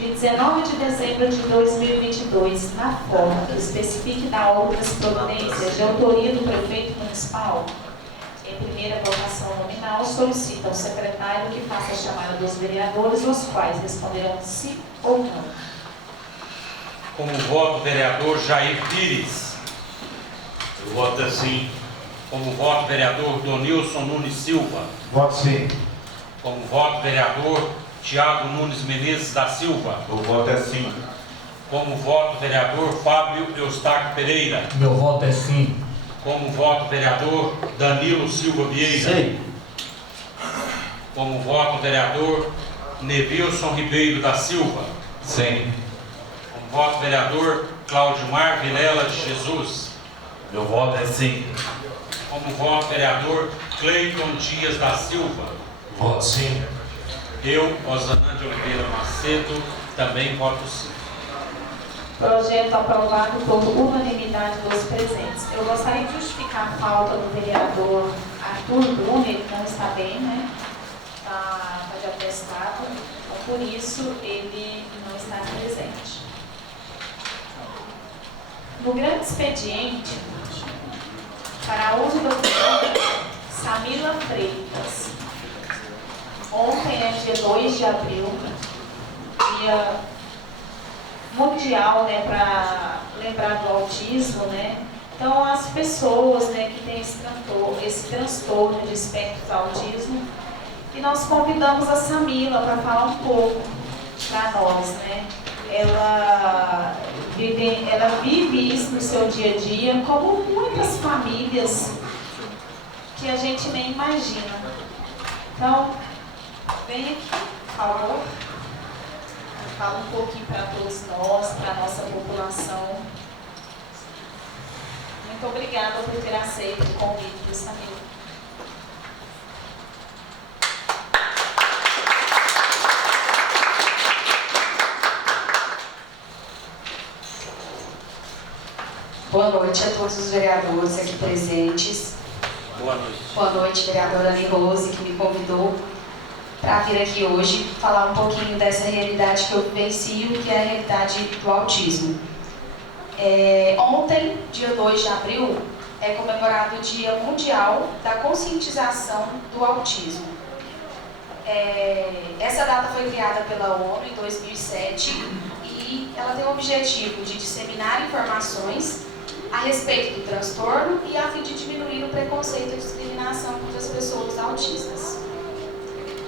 de 19 de dezembro de 2022, na forma que especifique da outras providências de autoria do prefeito municipal, em primeira votação nominal, solicita ao secretário que faça a chamada dos vereadores, os quais responderão sim ou não. Como voto, vereador Jair Pires. Eu voto sim. Como voto, vereador Donilson Nunes Silva. Voto sim. Como voto, vereador Tiago Nunes Menezes da Silva. O voto é sim. Como voto, vereador Fábio Eustáquio Pereira. Meu voto é sim. Como voto, vereador Danilo Silva Vieira. Sim. Como voto, vereador Nevilson Ribeiro da Silva. Sim. Como voto, vereador Cláudio Mar Vilela de Jesus. Meu voto é sim. Como voto, vereador Cleiton Dias da Silva. Voto sim. Eu, Rosanã de Oliveira Macedo, também voto sim. Projeto aprovado por unanimidade dos presentes. Eu gostaria de justificar a falta do vereador Arthur Brunner, ele não está bem, né? Está de atestado, então, por isso ele não está presente. No grande expediente, para uso do Samila Freitas, ontem, dia 2 de abril, dia mundial, né, para lembrar do autismo, né? Então, as pessoas, né, que têm esse transtorno de espectro do autismo, e nós convidamos a Samila para falar um pouco para nós, né? Ela vive isso no seu dia a dia, como muitas famílias que a gente nem imagina. Então, vem aqui, por favor. Fala um pouquinho para todos nós, para a nossa população. Muito obrigada por ter aceito o convite do Samila. Boa noite a todos os vereadores aqui presentes. Boa noite. Boa noite, vereadora Anne Rose, que me convidou para vir aqui hoje falar um pouquinho dessa realidade que eu vivencio, que é a realidade do autismo. Ontem, dia 2 de abril, é comemorado o Dia Mundial da Conscientização do Autismo. Essa data foi criada pela ONU em 2007 e ela tem o objetivo de disseminar informações a respeito do transtorno e a fim de diminuir o preconceito e discriminação contra as pessoas autistas.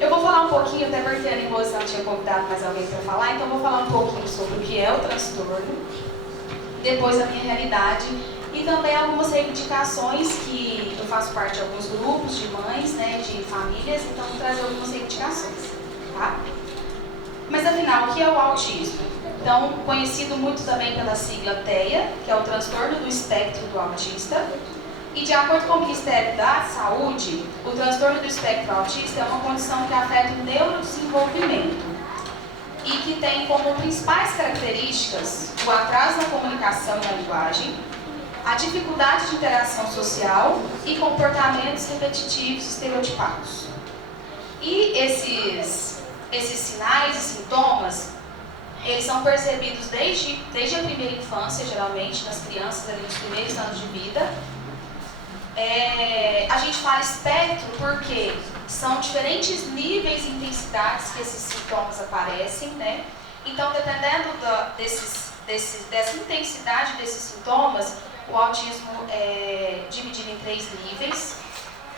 Eu vou falar um pouquinho, até porque a Anne Rose não tinha convidado mais alguém para falar, então eu vou falar um pouquinho sobre o que é o transtorno, depois a minha realidade e também algumas reivindicações que eu faço parte de alguns grupos de mães, né, de famílias, então vou trazer algumas reivindicações, tá? Mas afinal, o que é o autismo? Então, conhecido muito também pela sigla TEA, que é o transtorno do espectro do autista. E de acordo com o Ministério da Saúde, o transtorno do espectro autista é uma condição que afeta o neurodesenvolvimento e que tem como principais características o atraso na comunicação e na linguagem, a dificuldade de interação social e comportamentos repetitivos estereotipados. E esses sinais e sintomas, eles são percebidos desde a primeira infância, geralmente, nas crianças, ali nos primeiros anos de vida. A gente fala espectro porque são diferentes níveis e intensidades que esses sintomas aparecem, né? Então, dependendo dessa intensidade desses sintomas, o autismo é dividido em 3 níveis,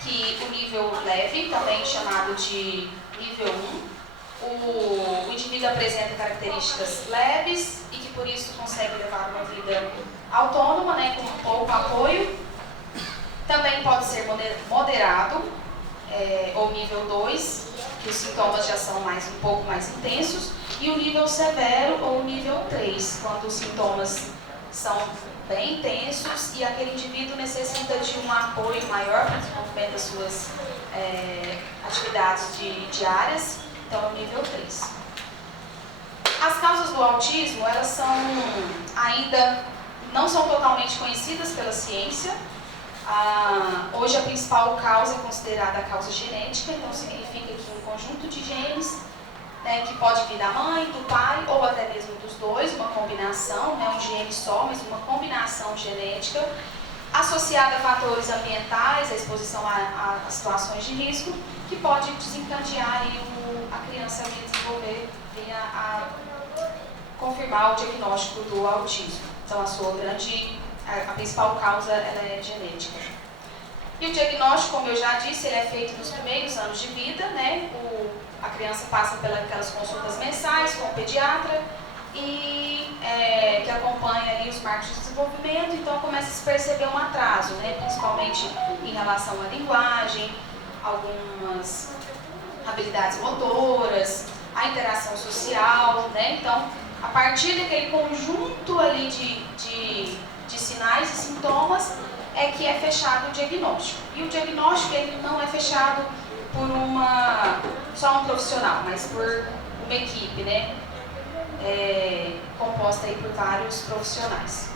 que o nível leve, também chamado de nível 1, o indivíduo apresenta características leves e que por isso consegue levar uma vida autônoma, né, com pouco apoio. Também pode ser moderado, ou nível 2, que os sintomas já são um pouco mais intensos, e o nível severo ou nível 3, quando os sintomas são bem intensos e aquele indivíduo necessita de um apoio maior para o desenvolvimento das suas atividades diárias, então é o nível 3. As causas do autismo, elas ainda não são totalmente conhecidas pela ciência. Hoje a principal causa é considerada a causa genética, então significa que um conjunto de genes né, que pode vir da mãe, do pai ou até mesmo dos dois, uma combinação, né, um gene só, mas uma combinação genética, associada a fatores ambientais, a exposição a situações de risco, que pode desencadear aí a criança a desenvolver e a confirmar o diagnóstico do autismo. Então, a principal causa ela é genética. E o diagnóstico, como eu já disse, ele é feito nos primeiros anos de vida, né? A criança passa pelas consultas mensais com o pediatra e que acompanha ali os marcos de desenvolvimento, então começa a se perceber um atraso, né? Principalmente em relação à linguagem, algumas habilidades motoras, a interação social, né? Então, a partir daquele conjunto ali de sinais e sintomas é que é fechado o diagnóstico. E o diagnóstico ele não é fechado por só um profissional, mas por uma equipe, né? Composta aí por vários profissionais.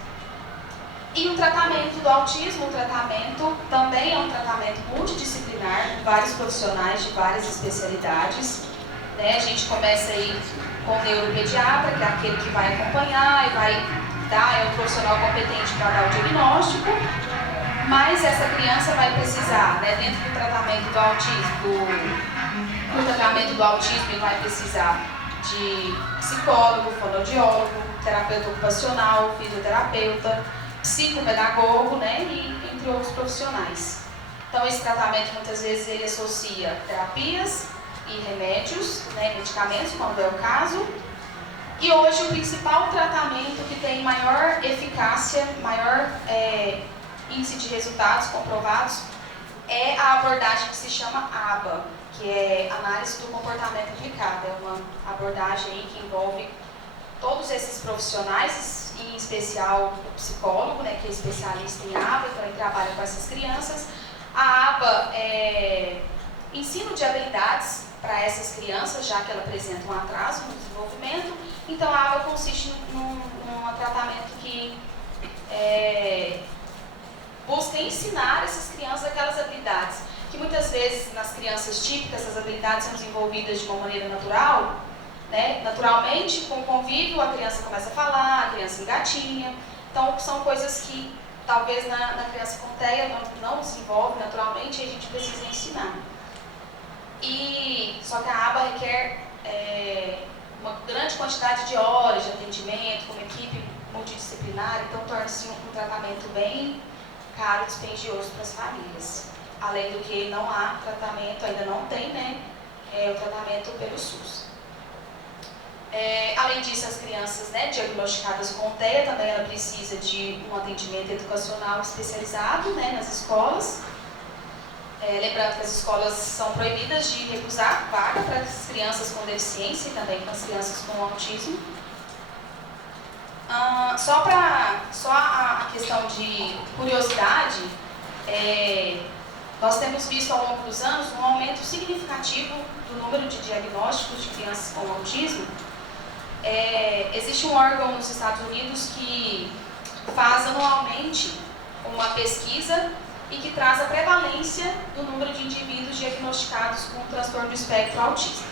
E o tratamento do autismo, o tratamento também é um tratamento multidisciplinar, com vários profissionais de várias especialidades. Né? A gente começa aí com o neuropediatra, que é aquele que vai acompanhar e vai dar, é o profissional competente para dar o diagnóstico, mas essa criança vai precisar, né, dentro do tratamento do autismo, ele vai precisar de psicólogo, fonoaudiólogo, terapeuta ocupacional, fisioterapeuta, psicopedagogo, né, e entre outros profissionais. Então, esse tratamento, muitas vezes, ele associa terapias e remédios, né, medicamentos, quando é o caso. E hoje, o principal tratamento que tem maior eficácia, maior índice de resultados comprovados, é a abordagem que se chama ABA, que é Análise do Comportamento Aplicado. É uma abordagem aí que envolve todos esses profissionais, em especial o psicólogo, né, que é especialista em ABA, então ele trabalha com essas crianças. A ABA é ensino de habilidades para essas crianças, já que ela apresenta um atraso no desenvolvimento. Então, a ABA consiste num tratamento que busca ensinar essas crianças aquelas habilidades, que muitas vezes nas crianças típicas as habilidades são desenvolvidas de uma maneira natural, né? Naturalmente, com o convívio a criança começa a falar, a criança engatinha. Então, são coisas que talvez na criança com TEA não desenvolve naturalmente e a gente precisa ensinar. Só que a ABA requer uma grande quantidade de horas de atendimento, com uma equipe multidisciplinar, então torna-se um tratamento bem caro e dispendioso para as famílias. Além do que não há tratamento, ainda não tem, né, o tratamento pelo SUS. Além disso, as crianças, né, diagnosticadas com TEA, também ela precisa de um atendimento educacional especializado, né, nas escolas. Lembrando que as escolas são proibidas de recusar vaga para as crianças com deficiência e também para as crianças com autismo. Só a questão de curiosidade, nós temos visto ao longo dos anos um aumento significativo do número de diagnósticos de crianças com autismo. Existe um órgão nos Estados Unidos que faz anualmente uma pesquisa e que traz a prevalência do número de indivíduos diagnosticados com transtorno do espectro autista.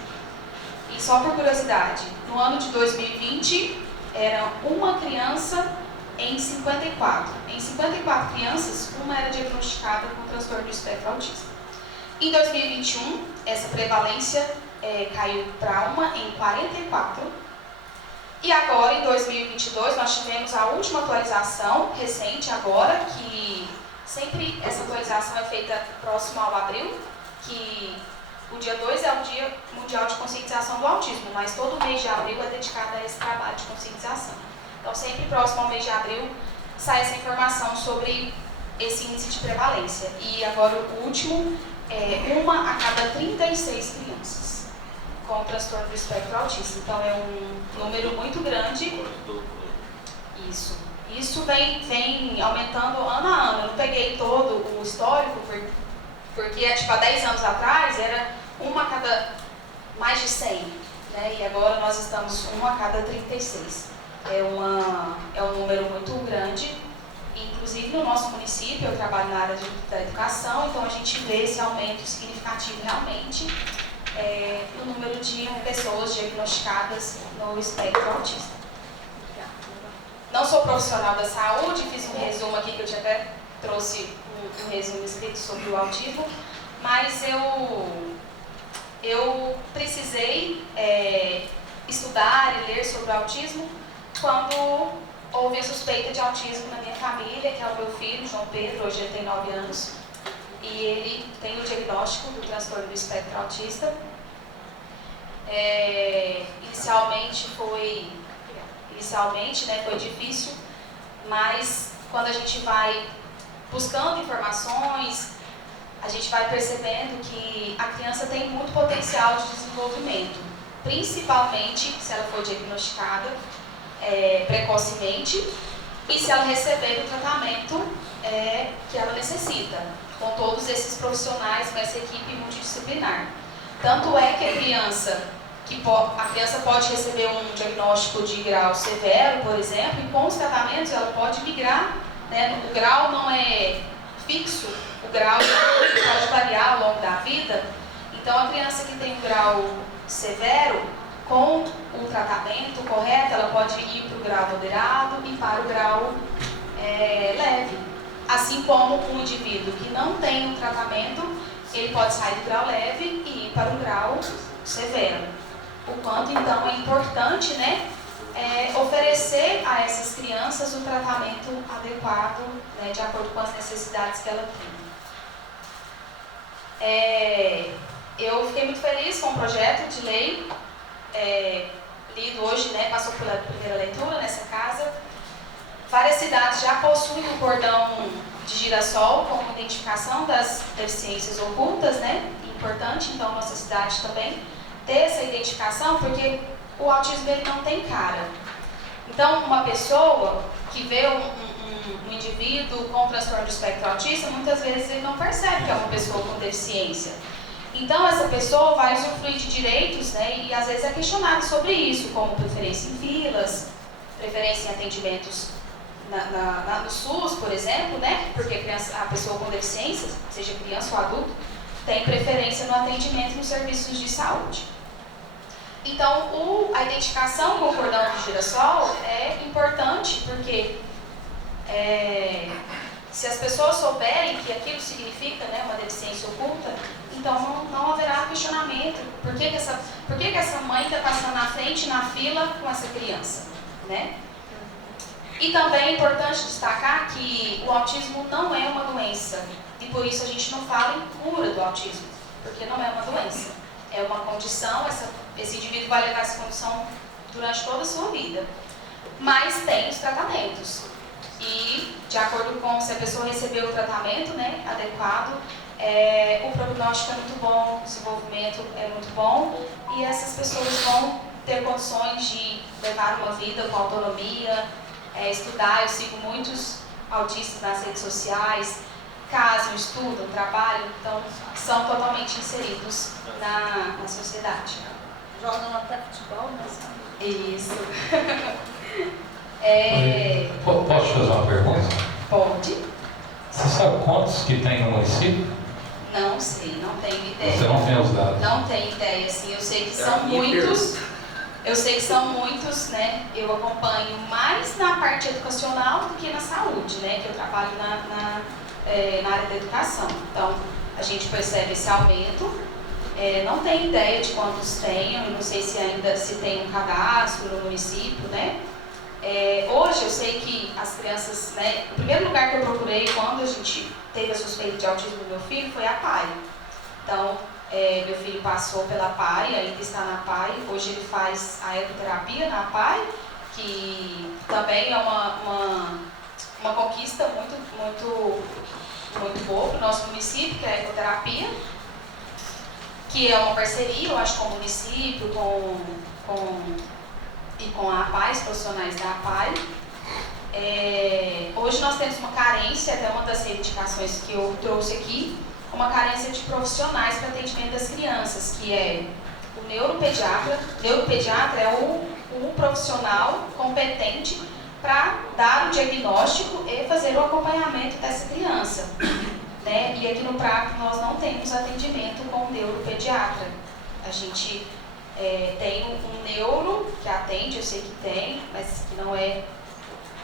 E só por curiosidade, no ano de 2020, era uma criança em 54. Em 54 crianças, uma era diagnosticada com transtorno do espectro autista. Em 2021, essa prevalência caiu para uma em 44. E agora, em 2022, nós tivemos a última atualização recente agora, que sempre essa atualização é feita próximo ao abril, que o dia 2 é o Dia Mundial de Conscientização do Autismo, mas todo mês de abril é dedicado a esse trabalho de conscientização. Então, sempre próximo ao mês de abril, sai essa informação sobre esse índice de prevalência. E agora o último é uma a cada 36 crianças com transtorno do espectro autista. Então, é um número muito grande. Isso vem aumentando ano a ano. Eu não peguei todo o histórico, porque tipo, há 10 anos atrás era uma a cada mais de 100, né? E agora nós estamos uma a cada 36. É um número muito grande. Inclusive no nosso município, eu trabalho na área da educação, então a gente vê esse aumento significativo realmente no número de pessoas diagnosticadas no espectro autista. Não sou profissional da saúde, fiz um resumo aqui, que eu até trouxe um resumo escrito sobre o autismo, mas eu precisei estudar e ler sobre o autismo quando houve a suspeita de autismo na minha família, que é o meu filho, João Pedro, hoje ele tem 9 anos, e ele tem o diagnóstico do transtorno do espectro autista. Inicialmente, foi difícil, mas quando a gente vai buscando informações, a gente vai percebendo que a criança tem muito potencial de desenvolvimento, principalmente se ela for diagnosticada precocemente e se ela receber o tratamento que ela necessita, com todos esses profissionais, com essa equipe multidisciplinar. Tanto é que a criança pode receber um diagnóstico de grau severo, por exemplo, e com os tratamentos ela pode migrar, né? O grau não é fixo, o grau pode variar ao longo da vida. Então, a criança que tem um grau severo, com o tratamento correto, ela pode ir para o grau moderado e para o grau leve. Assim como um indivíduo que não tem um tratamento, ele pode sair do grau leve e ir para o grau severo. O quanto, então, é importante, né, oferecer a essas crianças o tratamento adequado, né, de acordo com as necessidades que ela tem. Eu fiquei muito feliz com o projeto de lei lido hoje, né, passou pela primeira leitura nessa casa. Várias cidades já possuem um cordão de girassol como identificação das deficiências ocultas, né? Importante, então, nossa cidade também ter essa identificação, porque o autismo ele não tem cara. Então, uma pessoa que vê um indivíduo com transtorno do espectro autista, muitas vezes ele não percebe que é uma pessoa com deficiência. Então, essa pessoa vai usufruir de direitos, né, e às vezes é questionado sobre isso, como preferência em filas, preferência em atendimentos no SUS, por exemplo, né, porque a pessoa com deficiência, seja criança ou adulto, tem preferência no atendimento nos serviços de saúde. Então, a identificação com o cordão de girassol é importante, porque se as pessoas souberem que aquilo significa, né, uma deficiência oculta, então não haverá questionamento. Por que essa mãe está passando na frente, na fila, com essa criança, né? E também é importante destacar que o autismo não é uma doença, e por isso a gente não fala em cura do autismo, porque não é uma doença, é uma condição, esse indivíduo vai levar essa condição durante toda a sua vida. Mas tem os tratamentos, e de acordo com se a pessoa recebeu o tratamento, né, adequado, o prognóstico é muito bom, o desenvolvimento é muito bom, e essas pessoas vão ter condições de levar uma vida com autonomia, estudar. Eu sigo muitos autistas nas redes sociais, casam, estudam, trabalham, então são totalmente inseridos na sociedade. Jogam até futebol, né? Isso. Posso te fazer uma pergunta? Pode? Você sabe quantos que tem no município? Não sei, não tenho ideia. Você não tem os dados? Não tenho ideia, assim, eu sei que são muitos. Eu sei que são muitos, né? Eu acompanho mais na parte educacional do que na saúde, né? Que eu trabalho na área da educação. Então, a gente percebe esse aumento. Não tenho ideia de quantos tem, eu não sei se ainda se tem um cadastro no município, né? Hoje eu sei que as crianças, né? O primeiro lugar que eu procurei quando a gente teve a suspeita de autismo do meu filho foi a PAI. Então, meu filho passou pela PAI, ainda está na PAI. Hoje ele faz a ecoterapia na PAI, que também é uma conquista muito boa para o nosso município, que é a ecoterapia, que é uma parceria, eu acho, com o município, e com a APAI, os profissionais da APAI. Hoje nós temos uma carência, até uma das reivindicações que eu trouxe aqui, uma carência de profissionais para atendimento das crianças, que é o neuropediatra. O neuropediatra é o profissional competente para dar o diagnóstico e fazer o acompanhamento dessa criança, né? E aqui no PRAC nós não temos atendimento com o neuropediatra. A gente tem um neuro que atende, eu sei que tem, mas que não é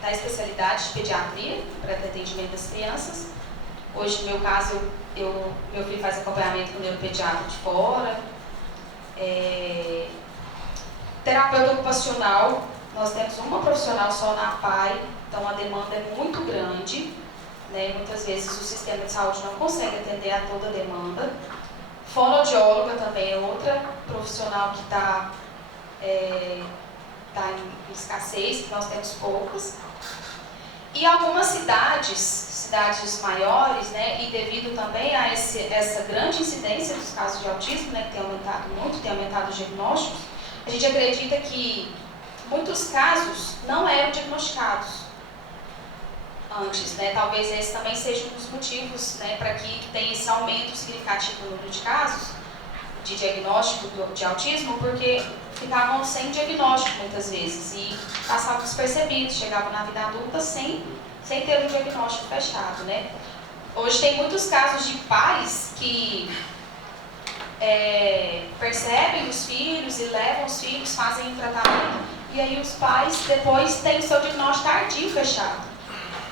da especialidade de pediatria, para atendimento das crianças. Hoje, no meu caso, meu filho faz acompanhamento com o neuropediatra de fora. Terapeuta ocupacional, nós temos uma profissional só na APAE, então a demanda é muito grande, né? Muitas vezes o sistema de saúde não consegue atender a toda a demanda. Fonoaudióloga também é outra profissional que está em escassez, que nós temos poucas. E algumas cidades maiores, né, e devido também a essa grande incidência dos casos de autismo, né, que tem aumentado muito, tem aumentado os diagnósticos, a gente acredita que muitos casos não eram diagnosticados antes, né? Talvez esse também seja um dos motivos, né, para que tenha esse aumento significativo no número de casos de diagnóstico de autismo, porque ficavam sem diagnóstico muitas vezes e passavam despercebidos, chegavam na vida adulta sem ter um diagnóstico fechado, né? Hoje tem muitos casos de pais que percebem os filhos e levam os filhos, fazem um tratamento e aí os pais depois têm o seu diagnóstico tardio fechado.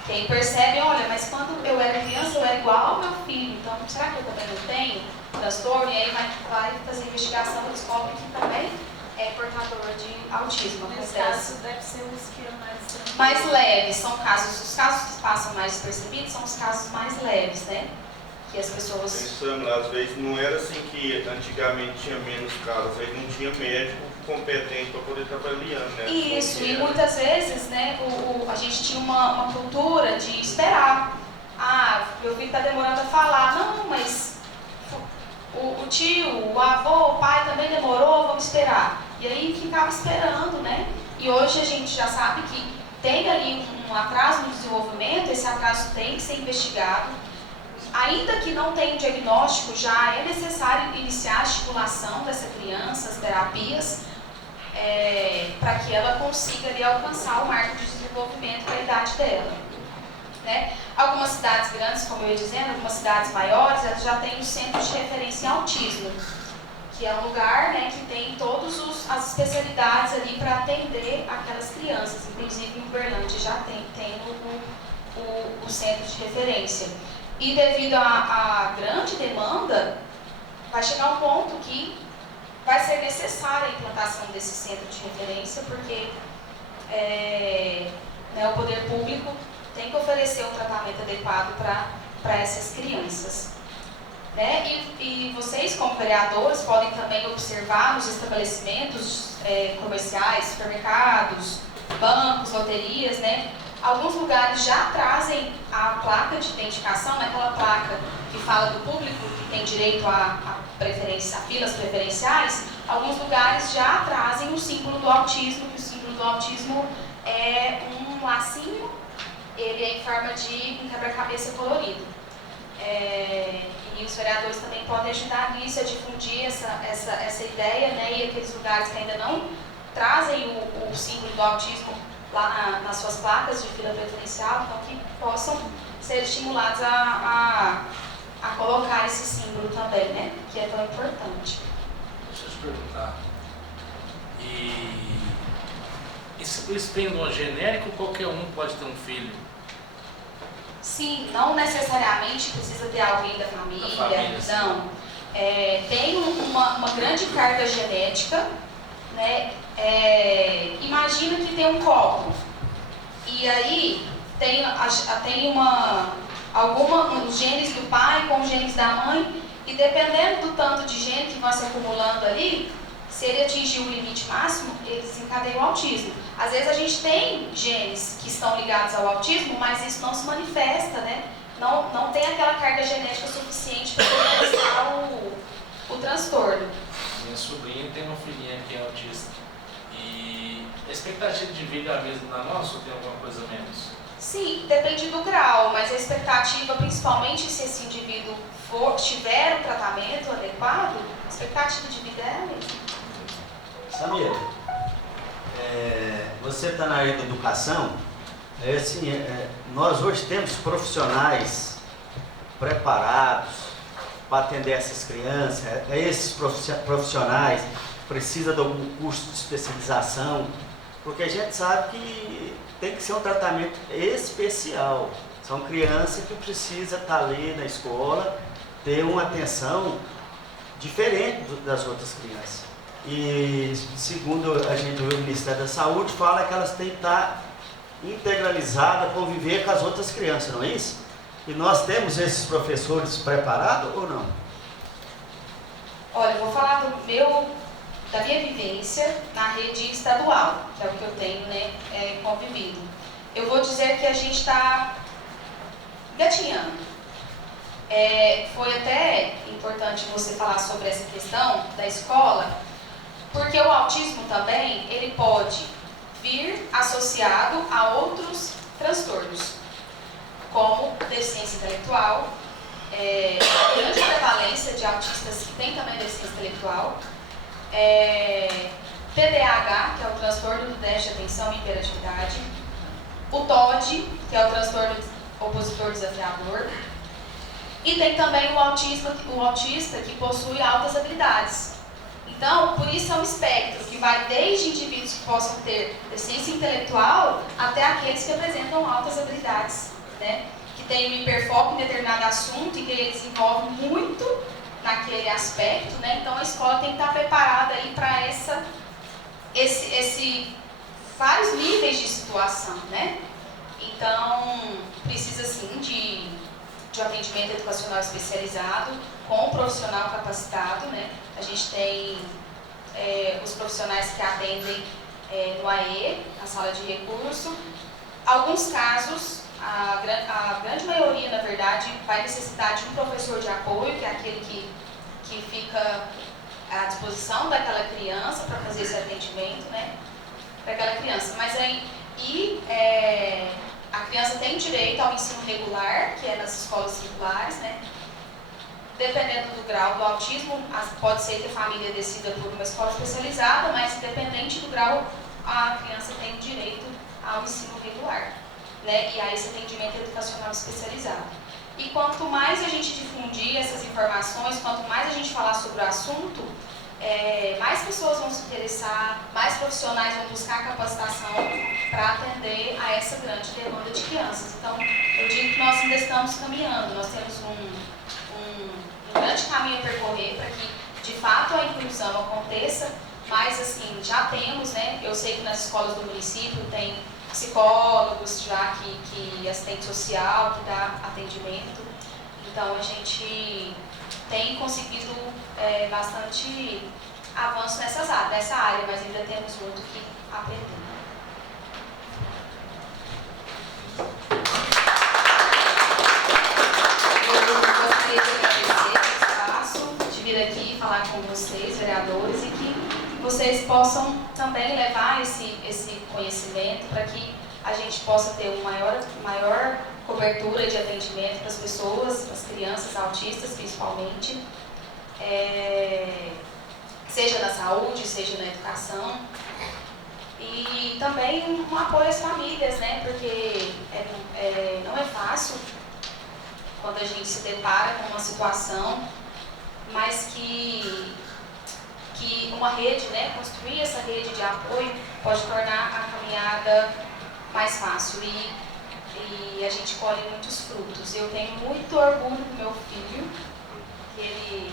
Que aí percebem, olha, mas quando eu era criança eu era igual ao meu filho, então será que eu também não tenho transtorno? E aí vai fazer investigação e descobre que também é portador de autismo. Nesse caso, deve ser os que é mais leves, são casos, os casos que passam mais despercebidos são os casos mais leves, né? Que as pessoas... Pensando, às vezes não era assim que antigamente tinha menos casos, às vezes não tinha médico competente para poder estar avaliando, né? Isso, e muitas vezes, né, a gente tinha uma cultura de esperar. Ah, meu filho está demorando a falar. Não, mas o tio, o avô, o pai também demorou, vamos esperar. E aí ficava esperando, né? E hoje a gente já sabe que tem ali um atraso no desenvolvimento, esse atraso tem que ser investigado. Ainda que não tenha um diagnóstico, já é necessário iniciar a estimulação dessa criança, as terapias, para que ela consiga ali alcançar o marco de desenvolvimento da idade dela. Né? Algumas cidades grandes, como eu ia dizendo, algumas cidades maiores, elas já têm um centro de referência em autismo, que é um lugar, né, que tem todas as especialidades ali para atender aquelas crianças. Inclusive em Uberlândia já tem o centro de referência. E devido à grande demanda, vai chegar um ponto que vai ser necessária a implantação desse centro de referência, porque né, o poder público tem que oferecer um tratamento adequado para essas crianças. Né? E vocês, como vereadores, podem também observar nos estabelecimentos comerciais, supermercados, bancos, loterias, né? Alguns lugares já trazem a placa de identificação, né? Aquela placa que fala do público que tem direito a filas preferenciais. Alguns lugares já trazem o símbolo do autismo, que o símbolo do autismo é um lacinho, ele é em forma de um quebra-cabeça colorido. E os vereadores também podem ajudar nisso, a difundir essa ideia, né? E aqueles lugares que ainda não trazem o símbolo do autismo lá nas suas placas de fila preferencial, então que possam ser estimulados a colocar esse símbolo também, né? Que é tão importante. Deixa eu te perguntar. E o espêndulo genérico, qualquer um pode ter um filho? Sim, não necessariamente precisa ter alguém da família, não. Tem uma grande carga genética, né? Imagina que tem um copo e aí tem os genes do pai com os genes da mãe, e dependendo do tanto de gene que vai se acumulando ali, se ele atingir o limite máximo, ele desencadeia o autismo. Às vezes a gente tem genes que estão ligados ao autismo, mas isso não se manifesta, né? Não tem aquela carga genética suficiente para manifestar o transtorno. Minha sobrinha tem uma filhinha que é autista. E a expectativa de vida é a mesma na nossa ou tem alguma coisa menos? Sim, depende do grau, mas a expectativa, principalmente se esse indivíduo tiver um tratamento adequado, a expectativa de vida é a mesma. Samir, você está na área da educação, nós hoje temos profissionais preparados para atender essas crianças, esses profissionais, precisa de algum curso de especialização, porque a gente sabe que tem que ser um tratamento especial. São crianças que precisam estar ali na escola, ter uma atenção diferente das outras crianças. E segundo a gente vê o Ministério da Saúde, fala que elas têm que estar integralizadas, conviver com as outras crianças, não é isso? E nós temos esses professores preparados ou não? Olha, eu vou falar da minha vivência na rede estadual, que é o que eu tenho, né, convivido. Eu vou dizer que a gente está gatinhando. Foi até importante você falar sobre essa questão da escola, porque o autismo também, ele pode vir associado a outros transtornos, como deficiência intelectual, a grande prevalência de autistas que têm também deficiência intelectual, TDAH, que é o transtorno do déficit de atenção e hiperatividade, o TOD, que é o transtorno opositor desafiador, e tem também o autista que possui altas habilidades. Então, por isso é um espectro que vai desde indivíduos que possam ter deficiência intelectual até aqueles que apresentam altas habilidades, né? Que tem um hiperfoco em determinado assunto e que ele desenvolve muito naquele aspecto, né? Então a escola tem que estar preparada aí para esse vários níveis de situação, né? Então precisa sim de um atendimento educacional especializado com um profissional capacitado, né? A gente tem os profissionais que atendem no AE, na sala de recurso. Alguns casos, a grande maioria, na verdade, vai necessitar de um professor de apoio, que é aquele que fica à disposição daquela criança para fazer esse atendimento, né, para aquela criança. Mas a criança tem direito ao ensino regular, que é nas escolas regulares, né. Dependendo do grau do autismo, pode ser que a família decida por uma escola especializada, mas independente do grau, a criança tem direito ao ensino regular, né, e a esse atendimento educacional especializado. E quanto mais a gente difundir essas informações, quanto mais a gente falar sobre o assunto, mais pessoas vão se interessar, mais profissionais vão buscar capacitação para atender a essa grande demanda de crianças. Então, eu digo que nós ainda estamos caminhando, nós temos um grande caminho a percorrer para que, de fato, a inclusão aconteça, mas, assim, já temos, né, eu sei que nas escolas do município tem psicólogos já que assistente social, que dá atendimento. Então a gente tem conseguido bastante avanço nessa área, mas ainda temos muito que aprender. Eu gostaria de agradecer o espaço, de vir aqui falar com vocês, vereadores, e que vocês possam também levar esse conhecimento para que a gente possa ter uma maior cobertura de atendimento para as pessoas, para as crianças autistas principalmente, seja na saúde, seja na educação, e também um apoio às famílias, né? Porque não é fácil quando a gente se depara com uma situação, mas que uma rede, né, construir essa rede de apoio pode tornar a caminhada mais fácil e a gente colhe muitos frutos. Eu tenho muito orgulho do meu filho, que ele